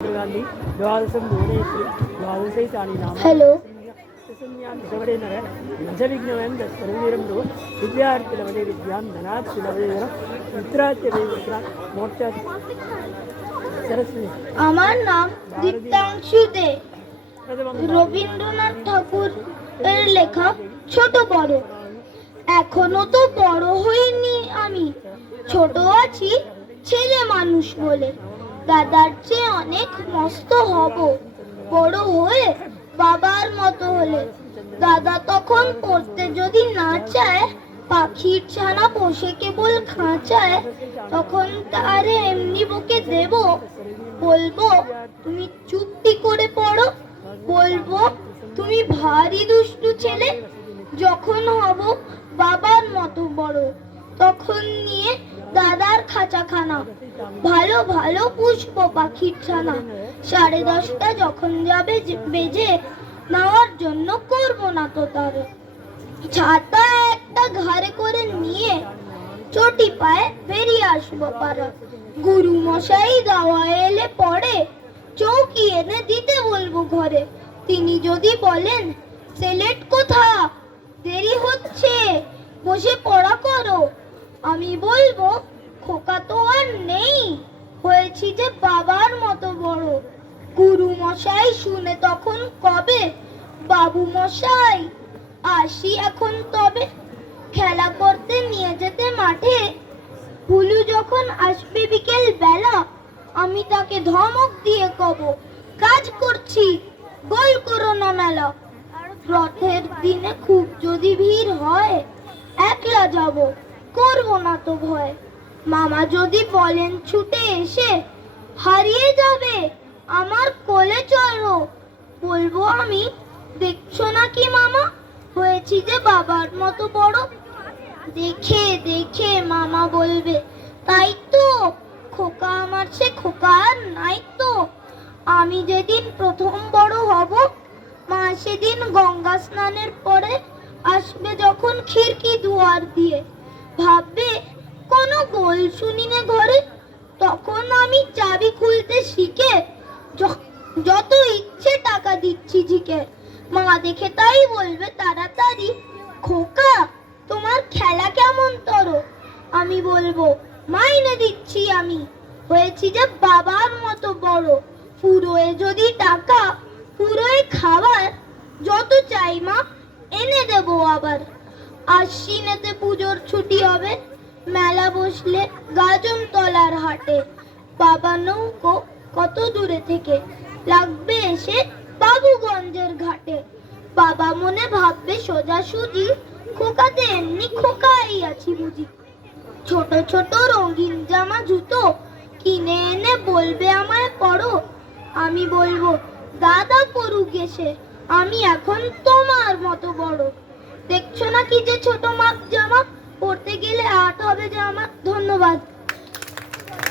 द्वादशं भुवनेषु द्वादशैतानि नाम hello पंचविघ्नवयं सर्ववीरं no विद्यार्थिलवदे विद्यां धनात्लवदे मित्राच्य मित्रा मोक्षा सरस्वती। আমার নাম দীপ্তাংশু দে। রবীন্দ্রনাথ ঠাকুর এর লেখা ছোট বড়। এখনো তো বড় হইনি আমি, ছোট আছি ছেলে মানুষ বলে। দাদার চেয়ে অনেক মস্ত হব বড় হয়ে বাবার মতো হলে। দাদা তখন পড়তে যদি না চায়, পাখির ছানা বসে কেবল খাঁচায়, তখন তারে এমনি বকে দেব, বলবো তুমি চুপটি করে পড়ো, বলবো তুমি ভারী দুষ্টু ছেলে। যখন হব বাবার মতো বড়, তখন নিয়ে দাদার খাঁচাখানা ভালো ভালো পুষবো পাখির ছানা। 10:30 যখন যাবে বেজে, নেওয়ার জন্য করবো না তো তারে। ছাতা একটা ঘাড়ে করে নিয়ে চটি পায়ে বেরিয়ে আসবো পাড়া। গুরু মশাই দাওয়া এলে পড়ে, চৌকি এনে দিতে বলবো ঘরে। তিনি যদি বলেন সেলেট কোথা, দেরি হচ্ছে বসে পড়া করো, আমি বলবো খোকা তো আর নেই, হয়েছি যে বাবার মতো বড়। গুরু মশাই শুনে তখন কবে, বাবু মশাই আসি এখন তবে। খেলা করতে নিয়ে যেতে মাঠে, হুলু যখন আসবে বিকেল বেলা, আমি তাকে ধমক দিয়ে কব, কাজ করছি গোল করো না মেলা। রথের দিনে খুব যদি ভিড় হয়, একলা যাব করবো না তো ভয়। মামা যদি বলেন ছুটে এসে, হারিয়ে যাবে আমার কোলে চলো, বলবো আমি দেখছো না কি মামা, হয়েছি যে বাবার মতো বড়। দেখে দেখে মামা বলবে তাই তো, খোকা আমার সে খোকা আর নাই তো। আমি যেদিন প্রথম বড় হব, মা সেদিন গঙ্গা স্নানের পরে আসবে যখন খিড়কি দুয়ার দিয়ে, ভাববে কোনো গোল শুনিনে ঘরে। তখন আমি চাবি খুলতে শিখে যত ইচ্ছে টাকা দিচ্ছি ঝিকে। মা দেখে তাই বলবে তাড়াতাড়ি, খোকা তোমার খেলা কেমন তর। আমি বলবো মাইনে দিচ্ছি আমি, হয়েছি যে বাবার মতো বড়। পুরোয় যদি টাকা, পুরোয় খাবার, যত চাই মা এনে দেবো আবার। আশ্বিনেতে পুজোর ছুটি হবে, মেলা বসলে গাজন তলার হাটে। বাবা নৌকো কত দূরে থেকে লাগবে এসে বাবুগঞ্জের ঘাটে। বাবা মনে ভাববে সোজাসুজি, খোকাতে এমনি খোকাই আছি বুঝি। ছোট ছোট রঙিন জামা জুতো কিনে এনে বলবে আমায় পড়ো, আমি বলবো দাদা পড়ুক এসে, আমি এখন তোমার মতো বড়। দেখছো না কি যে ছোট মাপ জামা, পড়তে গেলে 8 হবে জামা। ধন্যবাদ।